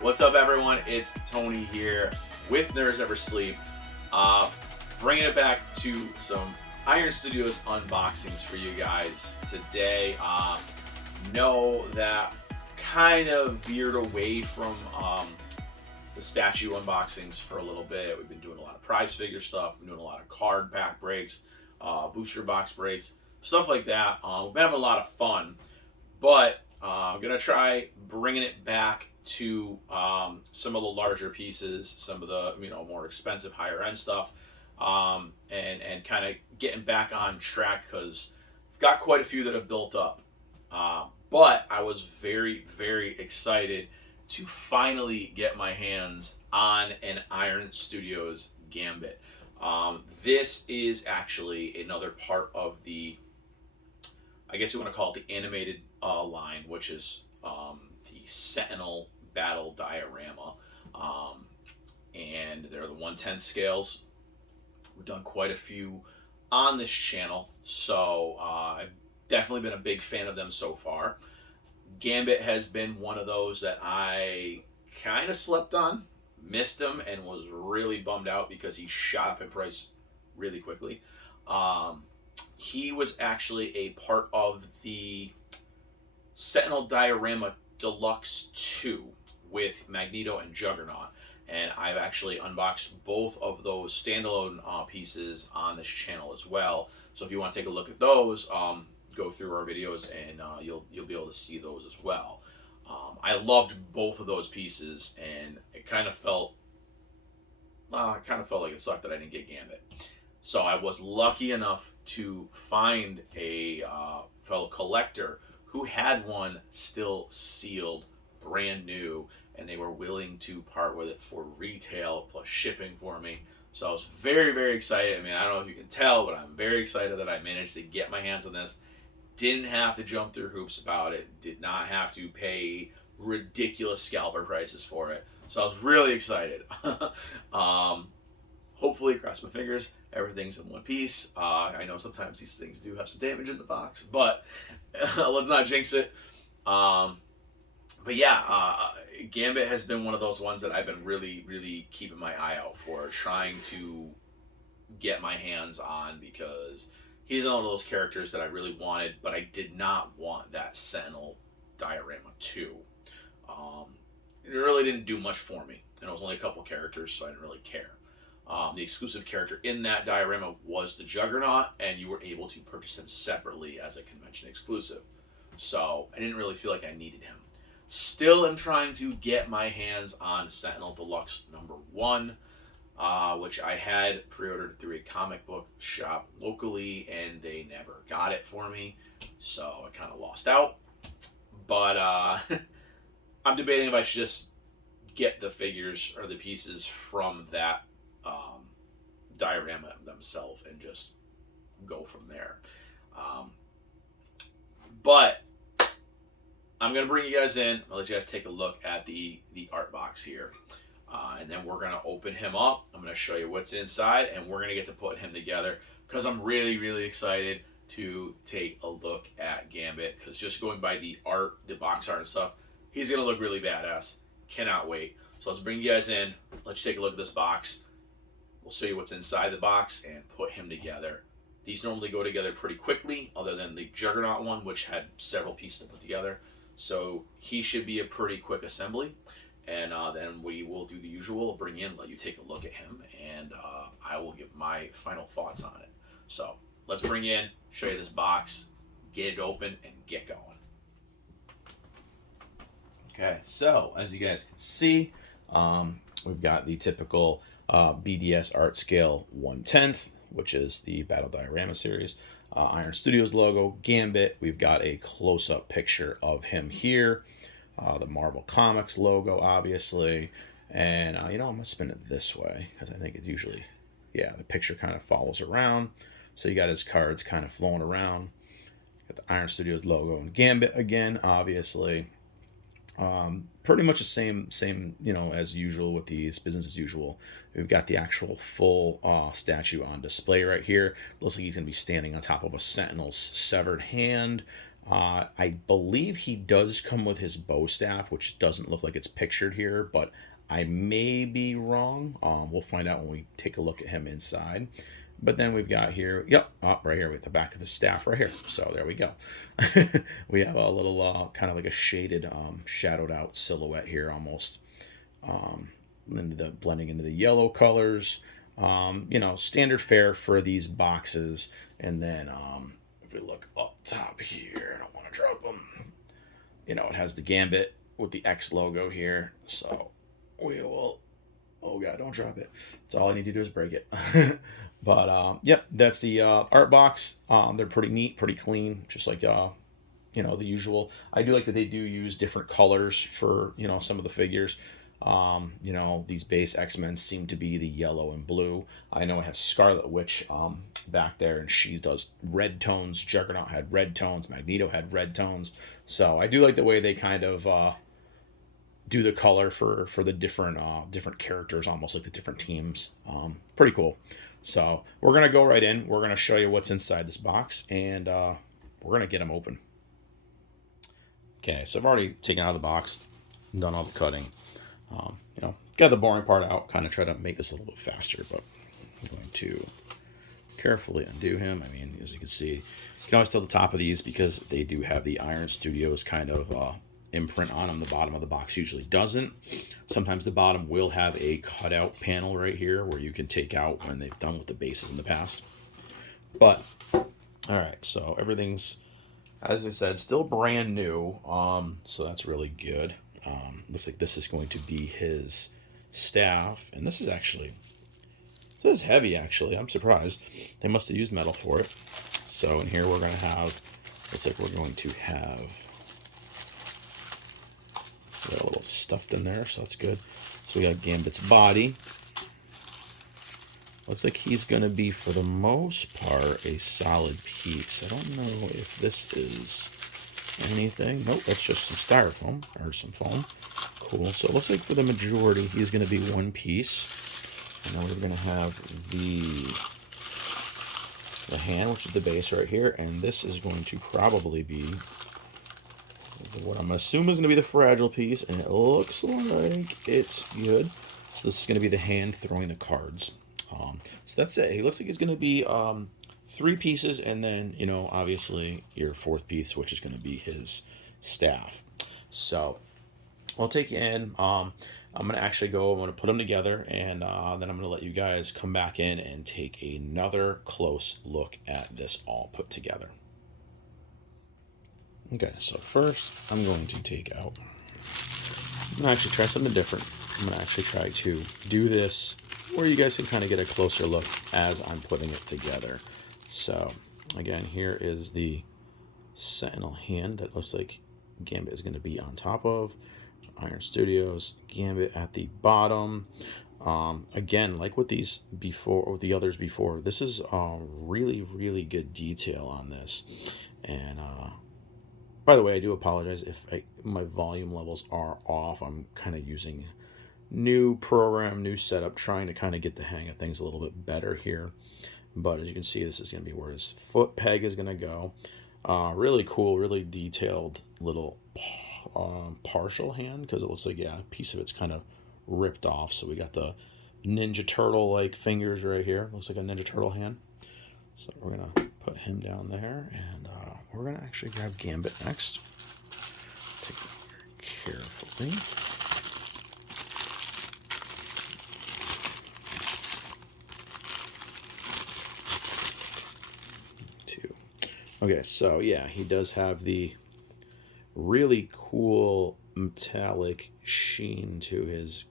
What's up, everyone? It's Tony here with Nerds Never Sleep, bringing it back to some Iron Studios unboxings for you guys today. Know that kind of veered away from the statue unboxings for a little bit. We've been doing a lot of prize figure stuff. We've been doing a lot of card pack breaks, booster box breaks, stuff like that. We've been having a lot of fun, but I'm going to try bringing it back to some of the larger pieces, some of the more expensive, higher end stuff, and kind of getting back on track because I've got quite a few that have built up. But I was very, very excited to finally get my hands on an Iron Studios Gambit. This is actually another part of the, I guess you want to call it the animated line, which is the Sentinel Battle Diorama. And they're the 1/10 scales. We've done quite a few on this channel, so I've definitely been a big fan of them so far. Gambit has been one of those that I kind of slept on, missed him, and was really bummed out because he shot up in price really quickly. He was actually a part of the Sentinel Diorama Deluxe 2 with Magneto and Juggernaut, and I've actually unboxed both of those standalone pieces on this channel as well. So if you want to take a look at those, go through our videos and you'll be able to see those as well. I loved both of those pieces, and it kind of felt like it sucked that I didn't get Gambit. So I was lucky enough to find a fellow collector who had one still sealed, brand new, and they were willing to part with it for retail plus shipping for me. So I was very, very excited. I mean, I don't know if you can tell, but I'm very excited that I managed to get my hands on this. Didn't have to jump through hoops about it. Did not have to pay ridiculous scalper prices for it. So I was really excited. Hopefully, cross my fingers, everything's in one piece. I know sometimes these things do have some damage in the box, but let's not jinx it. But yeah, Gambit has been one of those ones that I've been really, really keeping my eye out for, trying to get my hands on, because he's one of those characters that I really wanted, but I did not want that Sentinel Diorama 2. It really didn't do much for me, and it was only a couple characters, so I didn't really care. The exclusive character in that diorama was the Juggernaut, and you were able to purchase him separately as a convention exclusive. So I didn't really feel like I needed him. Still am trying to get my hands on Sentinel Deluxe #1, which I had pre-ordered through a comic book shop locally, and they never got it for me. So I kind of lost out. But I'm debating if I should just get the figures or the pieces from that diorama themselves and just go from there. But I'm going to bring you guys in. I'll let you guys take a look at the art box here. And then we're going to open him up. I'm going to show you what's inside, and we're going to get to put him together because I'm really, really excited to take a look at Gambit, because just going by the art, the box art and stuff, he's going to look really badass. Cannot wait. So let's bring you guys in. Let's take a look at this box. We'll show you what's inside the box and put him together. These normally go together pretty quickly, other than the Juggernaut one, which had several pieces to put together. So he should be a pretty quick assembly. And then we will do the usual, bring in, let you take a look at him, and I will give my final thoughts on it. So let's bring in, show you this box, get it open, and get going. Okay, so as you guys can see, we've got the typical BDS art scale 1/10, which is the Battle Diorama series. Iron Studios logo, Gambit. We've got a close-up picture of him here. The Marvel Comics logo, obviously. And, I'm going to spin it this way, because I think it usually, yeah, the picture kind of follows around. So you got his cards kind of flowing around. Got the Iron Studios logo and Gambit again, obviously. Pretty much the same, as usual with these, business as usual. We've got the actual full statue on display right here. Looks like he's going to be standing on top of a Sentinel's severed hand. I believe he does come with his bow staff, which doesn't look like it's pictured here, but I may be wrong. We'll find out when we take a look at him inside. But then we've got here, yep, right here with the back of the staff right here. So there we go. We have a little kind of like a shaded, shadowed out silhouette here almost. Blending into the yellow colors. Standard fare for these boxes. And then if we look up top here, I don't want to drop them. It has the Gambit with the X logo here. So we will, oh God, don't drop it. That's all I need to do is break it. But yep, that's the art box. They're pretty neat, pretty clean, just like the usual. I do like that they do use different colors for some of the figures. These base X-Men seem to be the yellow and blue. I know I have Scarlet Witch back there, and she does red tones. Juggernaut had red tones. Magneto had red tones. So I do like the way they kind of do the color for the different characters, almost like the different teams. Pretty cool. So we're gonna go right in. We're gonna show you what's inside this box, and we're gonna get them open. Okay, so I've already taken out of the box, done all the cutting. Got the boring part out. Kind of try to make this a little bit faster, but I'm going to carefully undo him. I mean, as you can see, you can always tell the top of these because they do have the Iron Studios kind of imprint on them. The bottom of the box usually doesn't. Sometimes the bottom will have a cutout panel right here where you can take out when they've done with the bases in the past. But all right, so everything's, as I said, still brand new. So that's really good. Looks like this is going to be his staff, and this is heavy. Actually, I'm surprised. They must have used metal for it. So in here we're going to have, looks like we're going to have a little stuffed in there, so that's good. So we got Gambit's body. Looks like he's going to be, for the most part, a solid piece. I don't know if this is anything. Nope, that's just some styrofoam or some foam. Cool. So it looks like for the majority, he's going to be one piece. And then we're going to have the hand, which is the base right here. And this is going to probably be what I'm assuming is going to be the fragile piece. And it looks like it's good. So this is going to be the hand throwing the cards. So that's it. He looks like he's going to be 3 pieces, and then, obviously your 4th piece, which is going to be his staff. So I'll take you in. I'm going to actually I'm going to put them together, and then I'm going to let you guys come back in and take another close look at this all put together. Okay, so first I'm going to take out, I'm going to actually try something different. I'm going to actually try to do this where you guys can kind of get a closer look as I'm putting it together. So again, here is the Sentinel hand that looks like Gambit is going to be on top of. Iron Studios Gambit at the bottom. Again, like with these before, or the others before, this is really, really good detail on this. And by the way, I do apologize if my volume levels are off. I'm kind of using new program, new setup, trying to kind of get the hang of things a little bit better here. But as you can see, this is going to be where his foot peg is going to go. Really cool, really detailed little partial hand, because it looks like, a piece of it's kind of ripped off. So we got the Ninja Turtle like fingers right here. Looks like a Ninja Turtle hand. So we're going to put him down there, and we're going to actually grab Gambit next. Take it very carefully. Okay, so yeah, he does have the really cool metallic sheen to his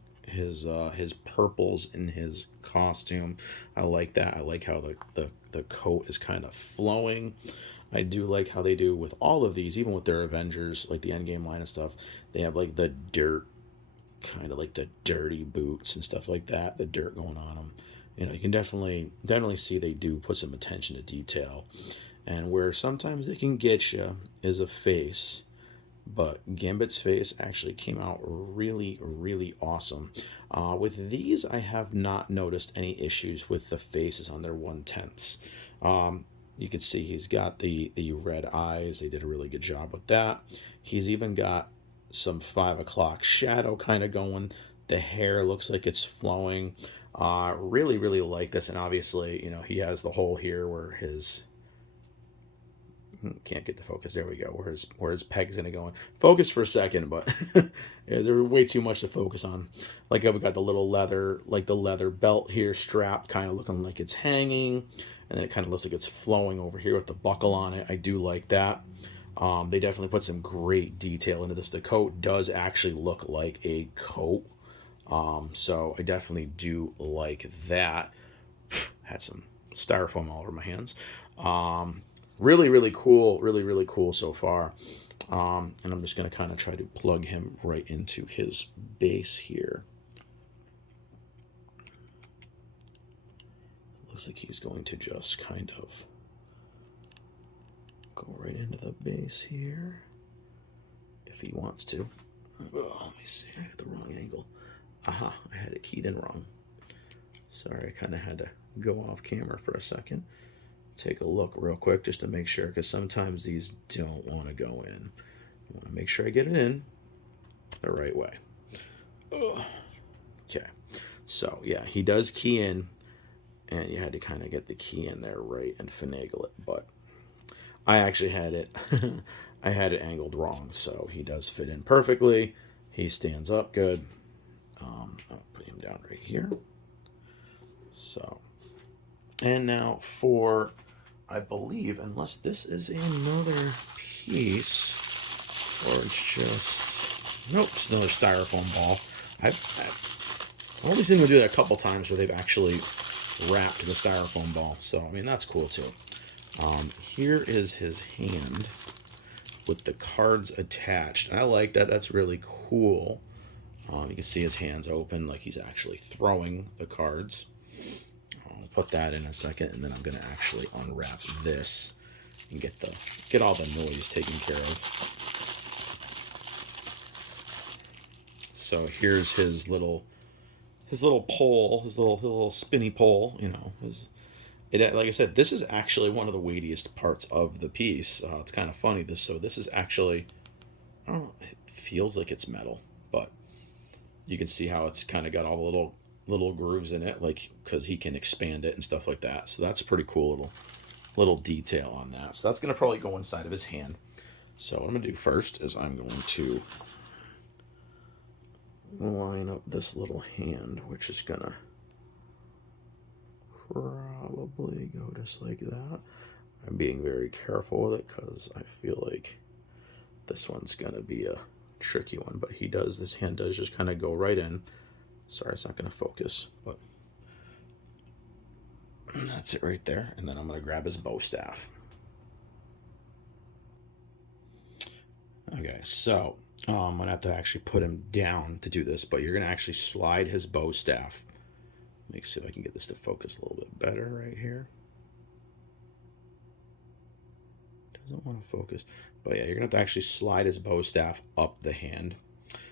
purples in his costume. I like that. I like how the coat is kind of flowing. I do like how they do with all of these, even with their Avengers, like the Endgame line and stuff. They have like the dirt, kind of like the dirty boots and stuff like that. The dirt going on them. You can definitely see they do put some attention to detail. And where sometimes they can get you is a face, but Gambit's face actually came out really, really awesome. With these, I have not noticed any issues with the faces on their 1/10. You can see he's got the red eyes. They did a really good job with that. He's even got some 5 o'clock shadow kind of going. The hair looks like it's flowing. Really, really like this. And obviously, you know, he has the hole here where his can't get the focus. There we go. Where his peg's gonna go in. Focus for a second, but yeah, there's way too much to focus on. Like I've got the little leather, like the leather belt here, strapped, kind of looking like it's hanging, and then it kind of looks like it's flowing over here with the buckle on it. I do like that. They definitely put some great detail into this. The coat does actually look like a coat, so I definitely do like that. Had some styrofoam all over my hands. Really, really cool. Really, really cool so far. And I'm just going to kind of try to plug him right into his base here. Looks like he's going to just kind of go right into the base here. If he wants to. Oh, let me see. I got the wrong angle. Aha, I had it keyed in wrong. Sorry, I kind of had to go off camera for a second. Take a look real quick just to make sure, because sometimes these don't want to go in. I want to make sure I get it in the right way. Okay, so yeah, he does key in, and you had to kind of get the key in there right and finagle it, but I actually had it I had it angled wrong, so he does fit in perfectly. He stands up good. I'll put him down right here. So, and now for, I believe, unless this is another piece, or it's just, nope, it's another styrofoam ball. I've only seen them do that a couple times where they've actually wrapped the styrofoam ball. So, I mean, that's cool too. Here is his hand with the cards attached. And I like that. That's really cool. You can see his hands open like he's actually throwing the cards. I'll put that in a second, and then I'm going to actually unwrap this and get all the noise taken care of. So here's his little pole, his little spinny pole. You know, like I said, this is actually one of the weightiest parts of the piece. It's kind of funny. This is actually, I don't know, it feels like it's metal, but you can see how it's kind of got all the little grooves in it, like, because he can expand it and stuff like that. So that's a pretty cool little detail on that. So that's going to probably go inside of his hand. So what I'm going to do first is I'm going to line up this little hand, which is going to probably go just like that. I'm being very careful with it because I feel like this one's going to be a tricky one, but this hand does just kind of go right in. Sorry, it's not going to focus, but that's it right there. And then I'm going to grab his bow staff. Okay, so I'm going to have to actually put him down to do this, but you're going to actually slide his bow staff. Let me see if I can get this to focus a little bit better right here. Doesn't want to focus. But yeah, you're going to have to actually slide his bow staff up the hand.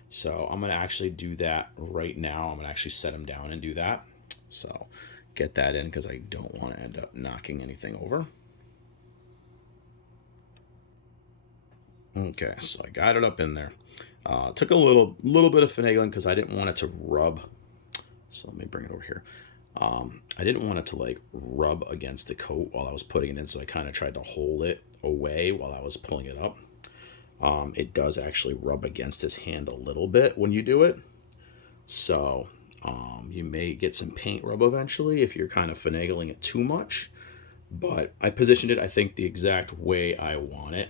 So I'm going to actually do that right now. I'm going to actually set him down and do that. So get that in because I don't want to end up knocking anything over. Okay, so I got it up in there. Took a little bit of finagling because I didn't want it to rub. So let me bring it over here. I didn't want it to like rub against the coat while I was putting it in, so I kind of tried to hold it away while I was pulling it up. It does actually rub against his hand a little bit when you do it. So you may get some paint rub eventually if you're kind of finagling it too much. But I positioned it, I think, the exact way I want it.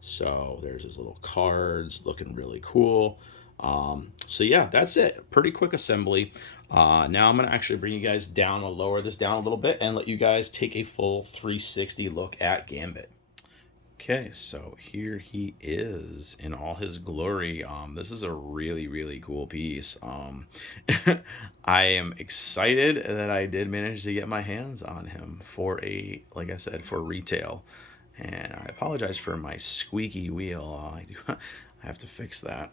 So there's his little cards looking really cool. So yeah, that's it. Pretty quick assembly. Now I'm going to actually bring you guys down, I'll lower this down a little bit and let you guys take a full 360 look at Gambit. Okay, so here he is in all his glory. This is a really, really cool piece. I am excited that I did manage to get my hands on him for like I said, for retail. And I apologize for my squeaky wheel. I have to fix that.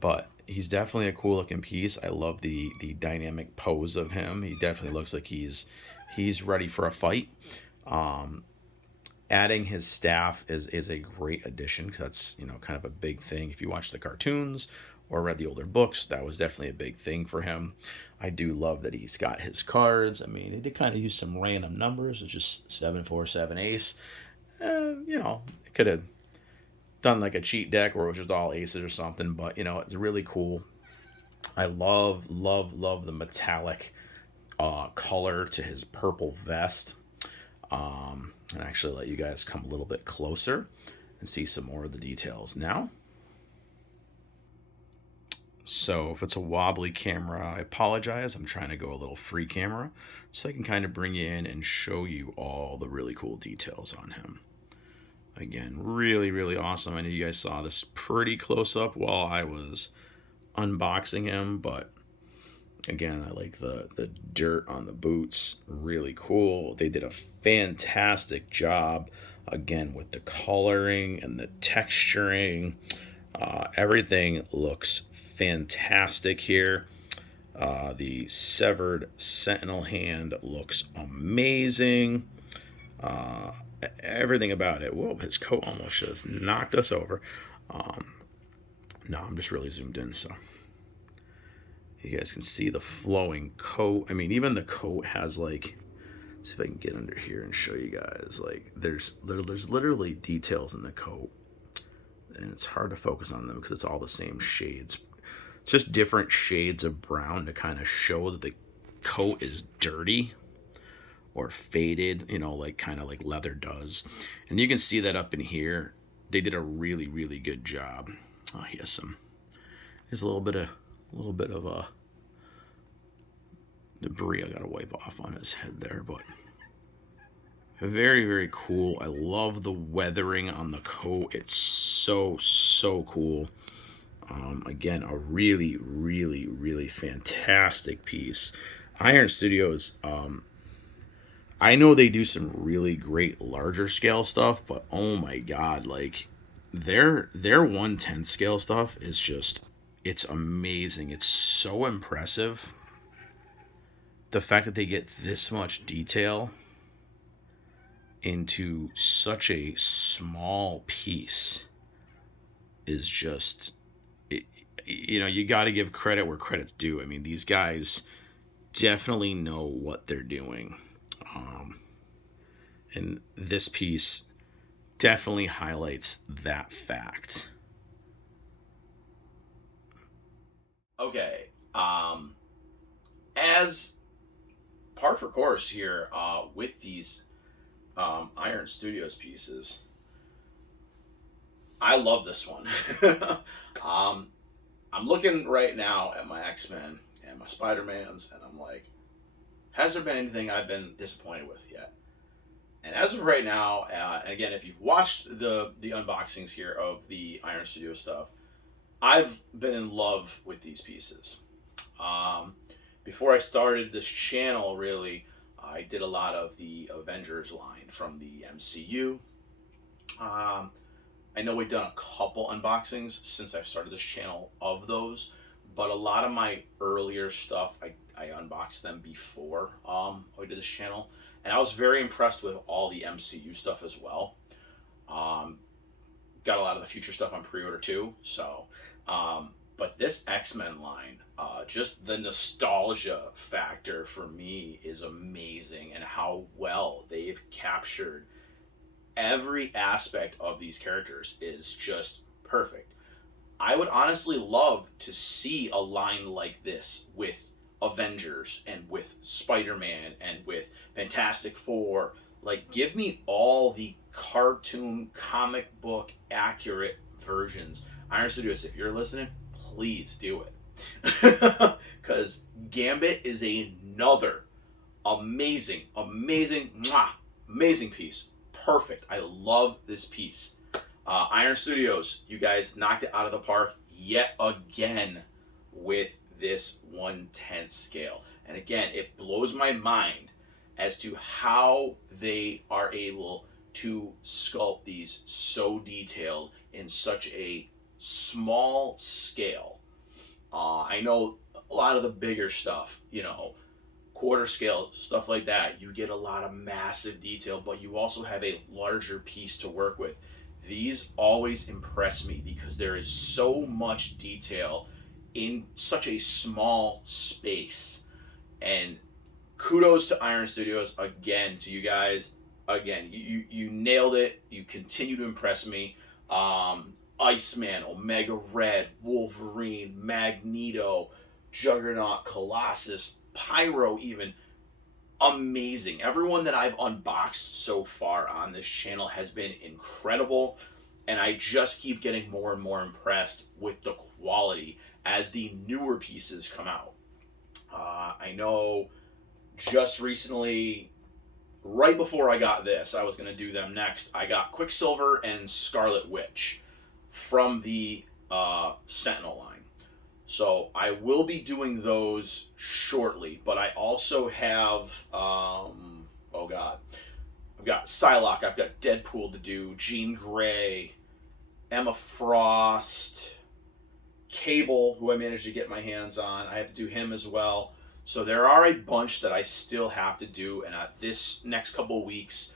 But He's definitely a cool looking piece. I love the dynamic pose of him. He definitely looks like he's ready for a fight. Um, Adding his staff is a great addition because that's, you know, kind of a big thing. If you watch the cartoons or read the older books, that was definitely a big thing for him. I do love that he's got his cards. I mean, they did kind of use some random numbers. It's just 7 4 7 ace. You know, it could have done like a cheat deck where it was just all aces or something, but you know, it's really cool. I love the metallic color to his purple vest. And actually let you guys come a little bit closer and see some more of the details now. So if it's a wobbly camera, I apologize. I'm trying to go a little free camera so I can kind of bring you in and show you all the really cool details on him. Again, really awesome. I know you guys saw this pretty close up while I was unboxing him, but again, I like the dirt on the boots. Really cool. They did a fantastic job, again, with the coloring and the texturing. Everything looks fantastic here. The severed sentinel hand looks amazing. Everything about it. Whoa, his coat almost just knocked us over. No, I'm just really zoomed in, so you guys can see the flowing coat. I mean, even the coat has like, let's see if I can get under here and show you guys. Like, there's literally details in the coat, and it's hard to focus on them because it's all the same shades. It's just different shades of brown to kind of show that the coat is dirty or faded, you know, like kind of like leather does. And you can see that up in here. They did a really good job. Oh, he has some. There's a little bit of debris I gotta wipe off on his head there, but very cool. I love the weathering on the coat. It's so cool. Again, a really fantastic piece. Iron Studios, I know they do some really great larger scale stuff, but oh my god, like their 1/10 scale stuff is just, it's amazing. It's so impressive. The fact that they get this much detail into such a small piece is just, it, you know, you got to give credit where credit's due. I mean, these guys definitely know what they're doing. And this piece definitely highlights that fact. Okay. As par for course here with these Iron Studios pieces, I love this one. I'm looking right now at my X-Men and my Spider-Mans, and I'm like, has there been anything I've been disappointed with yet? And as of right now, and again, if you've watched the unboxings here of the Iron Studio stuff, I've been in love with these pieces. Before I started this channel, really, I did a lot of the Avengers line from the MCU. I know we've done a couple unboxings since I've started this channel of those, but a lot of my earlier stuff, I unboxed them before I did this channel, and I was very impressed with all the MCU stuff as well. Got a lot of the future stuff on pre-order too, so but this X-Men line, just the nostalgia factor for me is amazing, and how well they've captured every aspect of these characters is just perfect. I would honestly love to see a line like this with Avengers and with Spider-Man and with Fantastic Four. Like, give me all the cartoon, comic book accurate versions. Iron Studios, if you're listening, please do it. Because Gambit is another amazing piece. Perfect. I love this piece. Iron Studios, you guys knocked it out of the park yet again with this 1/10 scale. And again, it blows my mind as to how they are able to sculpt these so detailed in such a small scale. I know a lot of the bigger stuff, you know, quarter scale, stuff like that, you get a lot of massive detail, but you also have a larger piece to work with. These always impress me because there is so much detail in such a small space. And kudos to Iron Studios again, to you guys. Again, you nailed it. You continue to impress me. Iceman, Omega Red, Wolverine, Magneto, Juggernaut, Colossus, Pyro, even amazing. Everyone that I've unboxed so far on this channel has been incredible, and I just keep getting more and more impressed with the quality as the newer pieces come out. I know just recently, right before I got this, I was going to do them next. I got Quicksilver and Scarlet Witch from the Sentinel line. So I will be doing those shortly, but I also have, oh God, I've got Psylocke, I've got Deadpool to do, Jean Grey, Emma Frost, Cable, who I managed to get my hands on. I have to do him as well. So there are a bunch that I still have to do, and this next couple of weeks,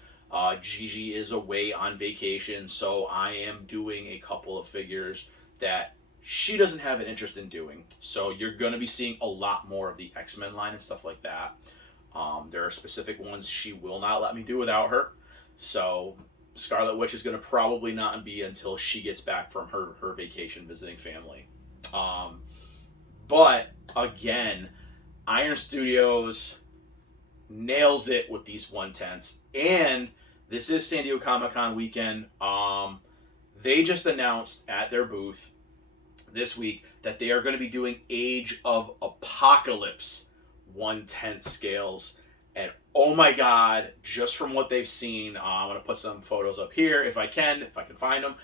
Gigi is away on vacation, so I am doing a couple of figures that she doesn't have an interest in doing. So you're going to be seeing a lot more of the X-Men line and stuff like that. There are specific ones she will not let me do without her. So Scarlet Witch is going to probably not be until she gets back from her vacation visiting family. But again, Iron Studios nails it with these 1/10s. And this is San Diego Comic-Con weekend. They just announced at their booth this week that they are going to be doing Age of Apocalypse 1/10 scales. And oh my God, just from what they've seen, I'm going to put some photos up here if I can find them.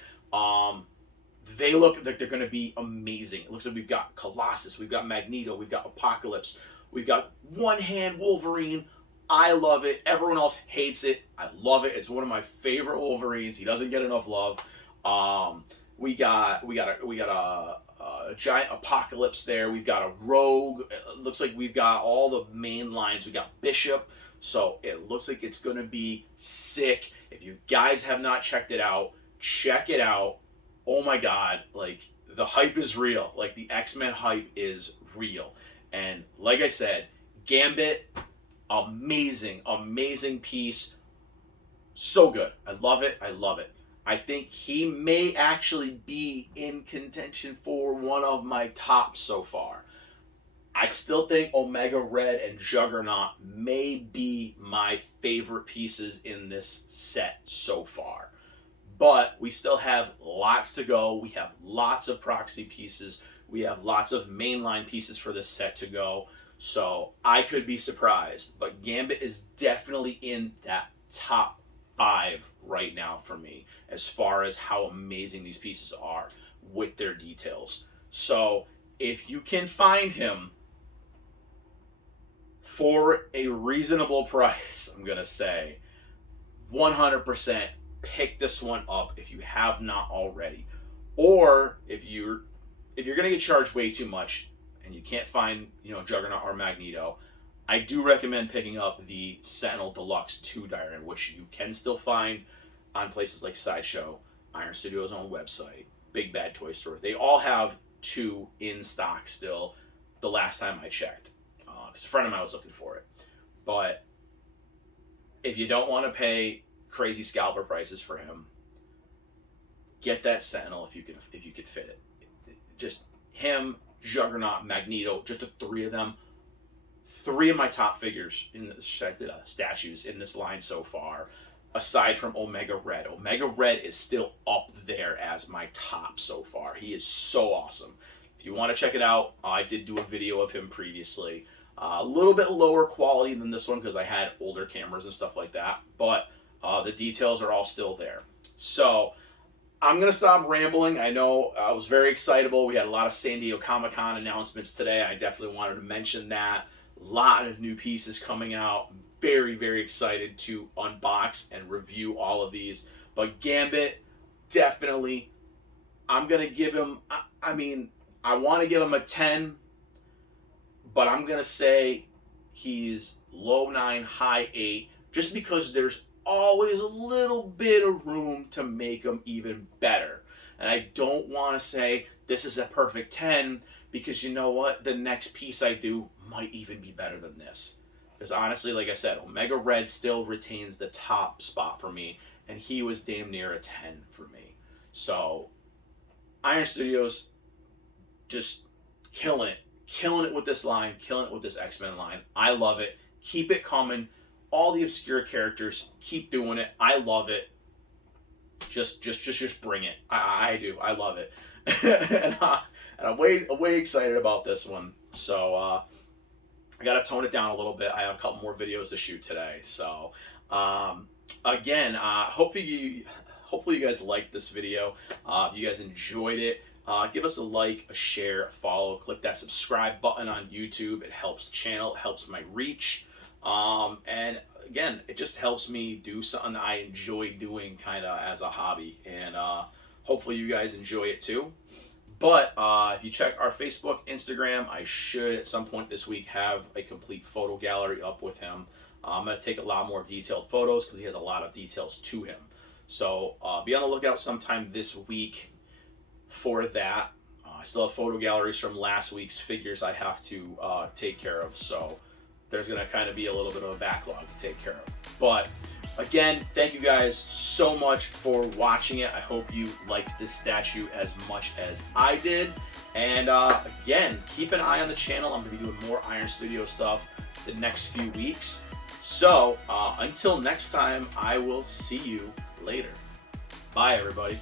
They look like they're going to be amazing. It looks like we've got Colossus, we've got Magneto, we've got Apocalypse, we've got one-hand Wolverine. I love it. Everyone else hates it. I love it. It's one of my favorite Wolverines. He doesn't get enough love. We got a giant Apocalypse there. We've got a Rogue. It looks like we've got all the main lines. We got Bishop. So it looks like it's going to be sick. If you guys have not checked it out, check it out. Oh my God, like the hype is real. Like the X-Men hype is real. And like I said, Gambit, amazing piece. So good. I love it. I think he may actually be in contention for one of my tops so far. I still think Omega Red and Juggernaut may be my favorite pieces in this set so far. But we still have lots to go. We have lots of proxy pieces. We have lots of mainline pieces for this set to go. So I could be surprised. But Gambit is definitely in that top 5 right now for me as far as how amazing these pieces are with their details. So if you can find him for a reasonable price, I'm going to say 100% pick this one up if you have not already. Or if you're going to get charged way too much and you can't find, Juggernaut or Magneto, I do recommend picking up the Sentinel Deluxe 2 diorama, which you can still find on places like Sideshow, Iron Studios' own website, Big Bad Toy Store. They all have 2 in stock still the last time I checked, because a friend of mine was looking for it. But if you don't want to pay crazy scalper prices for him, get that Sentinel if you could fit it. Just him, Juggernaut, Magneto, just the 3 of them. 3 of my top figures in the statues in this line so far, aside from Omega Red. Omega Red is still up there as my top so far. He is so awesome. If you want to check it out, I did do a video of him previously. A little bit lower quality than this one because I had older cameras and stuff like that, but the details are all still there. So I'm going to stop rambling. I know I was very excitable. We had a lot of San Diego Comic-Con announcements today. I definitely wanted to mention that. A lot of new pieces coming out. I'm very, very excited to unbox and review all of these. But Gambit, definitely, I'm going to give him, I want to give him a 10, but I'm going to say he's low 9, high 8, just because there's always a little bit of room to make him even better. And I don't want to say this is a perfect 10, because you know what? The next piece I do might even be better than this. Because honestly, like I said, Omega Red still retains the top spot for me, and he was damn near a 10 for me. So, Iron Studios, just killing it with this line, killing it with this X-Men line. I love it. Keep it coming. All the obscure characters, keep doing it. I love it. Just bring it. I do. I love it. and I'm way excited about this one. So I gotta tone it down a little bit. I have a couple more videos to shoot today. So again, hopefully you guys liked this video. If you guys enjoyed it, give us a like, a share, a follow, click that subscribe button on YouTube. It helps the channel, it helps my reach. And again, it just helps me do something I enjoy doing kind of as a hobby. And hopefully you guys enjoy it too. But if you check our Facebook, Instagram, I should at some point this week have a complete photo gallery up with him. I'm going to take a lot more detailed photos because he has a lot of details to him. So be on the lookout sometime this week for that. I still have photo galleries from last week's figures I have to take care of. So there's going to kind of be a little bit of a backlog to take care of. But again, thank you guys so much for watching it. I hope you liked this statue as much as I did. And again, keep an eye on the channel. I'm going to be doing more Iron Studio stuff the next few weeks. So until next time, I will see you later. Bye, everybody.